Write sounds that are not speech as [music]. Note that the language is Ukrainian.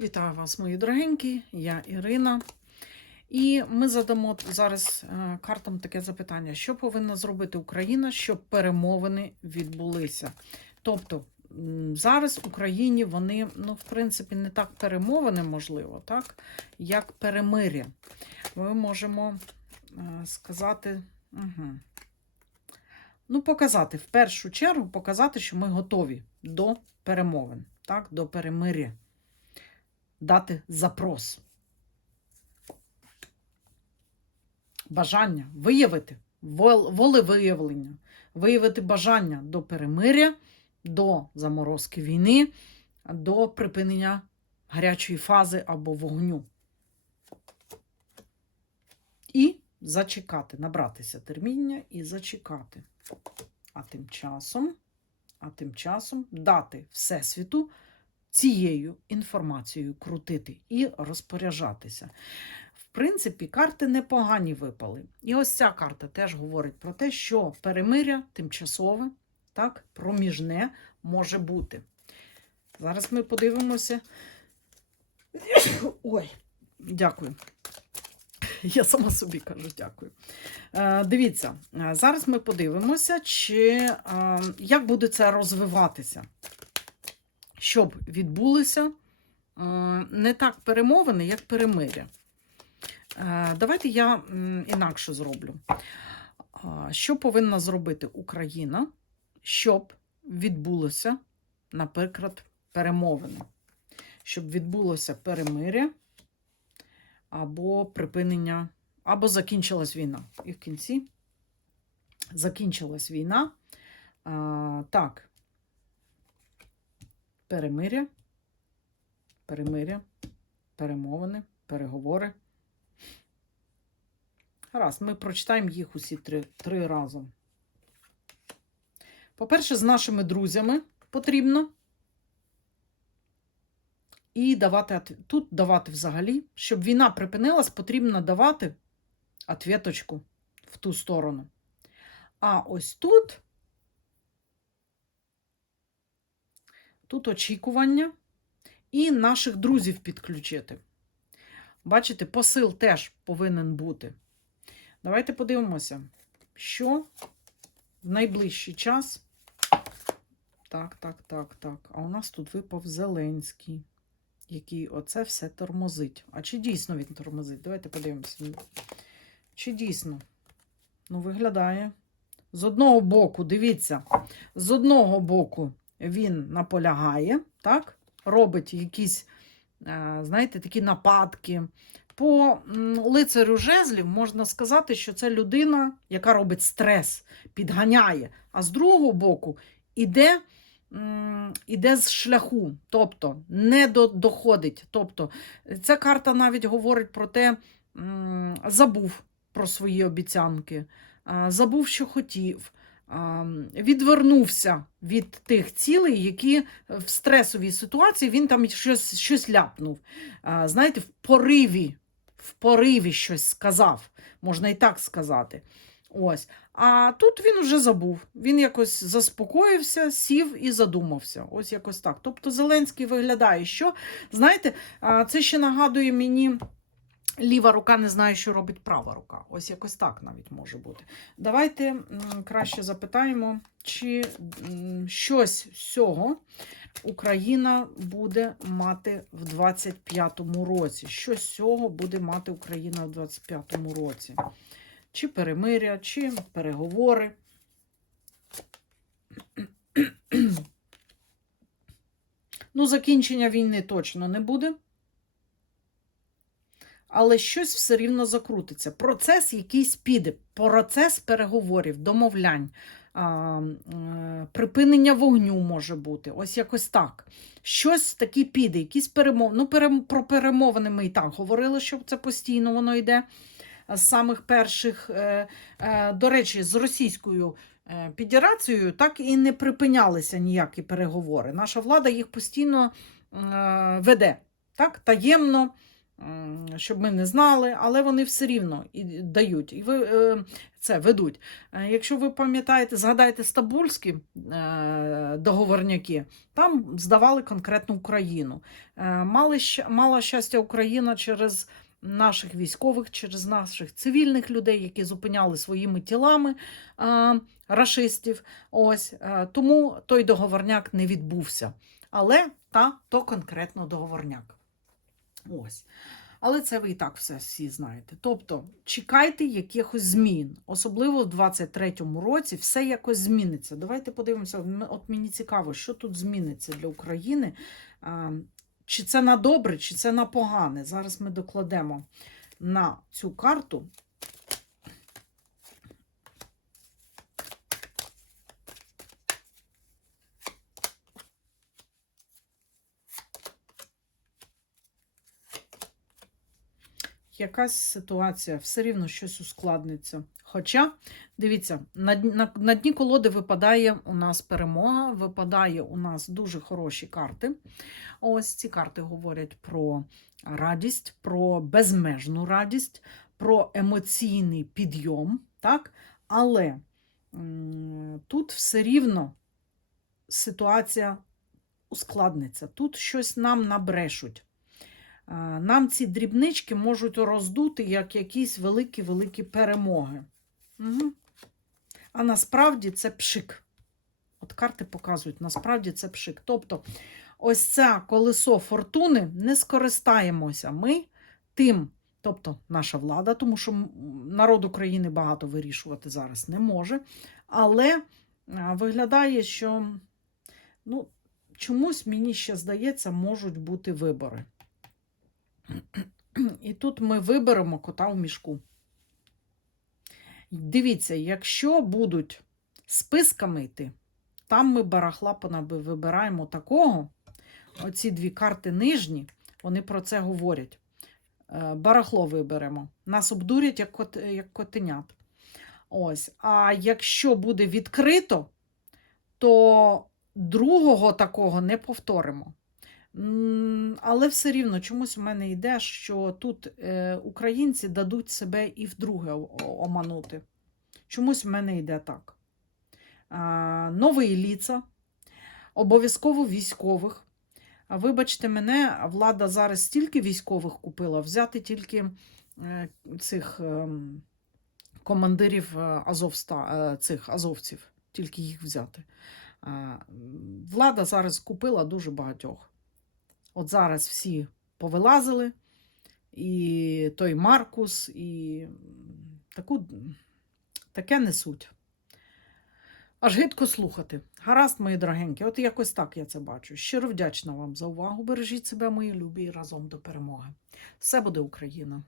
Вітаю вас, мої дорогенькі, я Ірина. І ми задамо зараз е, картам таке запитання: що повинна зробити Україна, щоб перемовини відбулися? Тобто зараз в Україні вони, ну, в принципі, не так перемовини, можливо, так, як перемир'я. Ми можемо е, сказати, угу. ну, показати, в першу чергу, показати, що ми готові до перемовин, так, до перемир'я дати запрос. Бажання виявити, волевиявлення, виявити бажання до перемиря, до заморозки війни, до припинення гарячої фази або вогню. І зачекати, набратися терміння і зачекати. А тим часом, а тим часом дати Всесвіту цією інформацією крутити і розпоряджатися. В принципі, карти непогані випали. І ось ця карта теж говорить про те, що перемиря тимчасове, так, проміжне може бути. Зараз ми подивимося. [coughs] Ой, дякую. [laughs] Я сама собі кажу дякую. Е, дивіться, е, зараз ми подивимося, чи, е, як буде це розвиватися щоб відбулися е, не так перемовини, як перемиря. Е, Давайте я інакше зроблю. Що повинна зробити Україна, щоб відбулося, наприклад, перемовини? Щоб відбулося перемиря або припинення, або закінчилась війна. І в кінці закінчилась війна. Так, перемиря, перемиря, перемовини, переговори. Гаразд, ми прочитаємо їх усі три, три разом. По-перше, з нашими друзями потрібно. І давати тут давати взагалі, щоб війна припинилась, потрібно давати ответочку в ту сторону. А ось тут Тут очікування і наших друзів підключити. Бачите, посил теж повинен бути. Давайте подивимося, що в найближчий час. Так, так, так, так. А у нас тут випав Зеленський, який оце все тормозить. А чи дійсно він тормозить? Давайте подивимося. Чи дійсно? Ну, виглядає. З одного боку, дивіться, з одного боку він наполягає, так? робить якісь, е, знаєте, такі нападки. По лицарю жезлів можна сказати, що це людина, яка робить стрес, підганяє. А з другого боку, іде, іде з шляху, тобто не доходить. Тобто, ця карта навіть говорить про те, забув про свої обіцянки, забув, що хотів відвернувся від тих цілей, які в стресовій ситуації він там щось, щось ляпнув. Знаєте, в пориві, в пориві щось сказав, можна і так сказати. Ось. А тут він вже забув. Він якось заспокоївся, сів і задумався. Ось якось так. Тобто Зеленський виглядає, що, знаєте, це ще нагадує мені. Ліва рука не знає, що робить права рука. Ось якось так навіть може бути. Давайте краще запитаємо, чи щось з цього Україна буде мати в 25-му році. Що з цього буде мати Україна в 25-му році? Чи перемиря, чи переговори. [clears throat] Ну, закінчення війни точно не буде але щось все рівно закрутиться. Процес якийсь піде, процес переговорів, домовлянь, е, припинення вогню може бути. Ось якось так. Щось таке піде, якісь перемовини. Ну, перем... про перемовини ми і так говорили, що це постійно воно йде з самих перших. Е, е, До речі, з російською. Федерацією так і не припинялися ніякі переговори. Наша влада їх постійно веде так, таємно, щоб ми не знали, але вони все рівно і дають. І ви е, це ведуть. Е, Якщо ви пам'ятаєте, згадаєте стабульські е, договорняки, там здавали конкретно Україну. Мали, мала щастя Україна через наших військових, через наших цивільних людей, які зупиняли своїми тілами е, рашистів. Ось тому той договорняк не відбувся. Але та то конкретно договорняк. Ось. Але це ви і так все всі знаєте. Тобто чекайте якихось змін. Особливо в 23-му році все якось зміниться. Давайте подивимося. От мені цікаво, що тут зміниться для України. Чи це на добре, чи це на погане. Зараз ми докладемо на цю карту. Якась ситуація, все рівно щось ускладниться. Хоча, дивіться, на, на, на дні колоди випадає у нас перемога, випадає у нас дуже хороші карти. Ось ці карти говорять про радість, про безмежну радість, про емоційний підйом. Так? Але тут все рівно ситуація ускладниться. Тут щось нам набрешуть. Нам ці дрібнички можуть роздути як якісь великі-великі перемоги. Угу. А насправді це пшик. От карти показують, насправді це пшик. Тобто, ось це колесо фортуни не скористаємося ми тим, тобто наша влада, тому що народ України багато вирішувати зараз не може. Але виглядає, що ну, чомусь мені ще здається, можуть бути вибори. І тут ми виберемо кота в мішку. Дивіться, якщо будуть списками йти, там ми барахла вибираємо такого. Оці дві карти нижні, вони про це говорять. Е, Барахло виберемо. Нас обдурять як, кот, як котенят. Ось. А якщо буде відкрито, то другого такого не повторимо. Але все рівно чомусь у мене йде, що тут е, українці дадуть себе і вдруге оманути. Чомусь в мене йде так. Новий ліца, обов'язково військових. Вибачте мене, влада зараз стільки військових купила, взяти тільки е, цих ем, командирів е, Азовста, цих азовців, тільки їх взяти. Влада зараз купила дуже багатьох. От зараз всі повилазили, і той Маркус, і таку, таке несуть. Аж гидко слухати. Гаразд, мої дорогенькі, от якось так я це бачу. Щиро вдячна вам за увагу. Бережіть себе, мої любі, і разом до перемоги. Все буде Україна!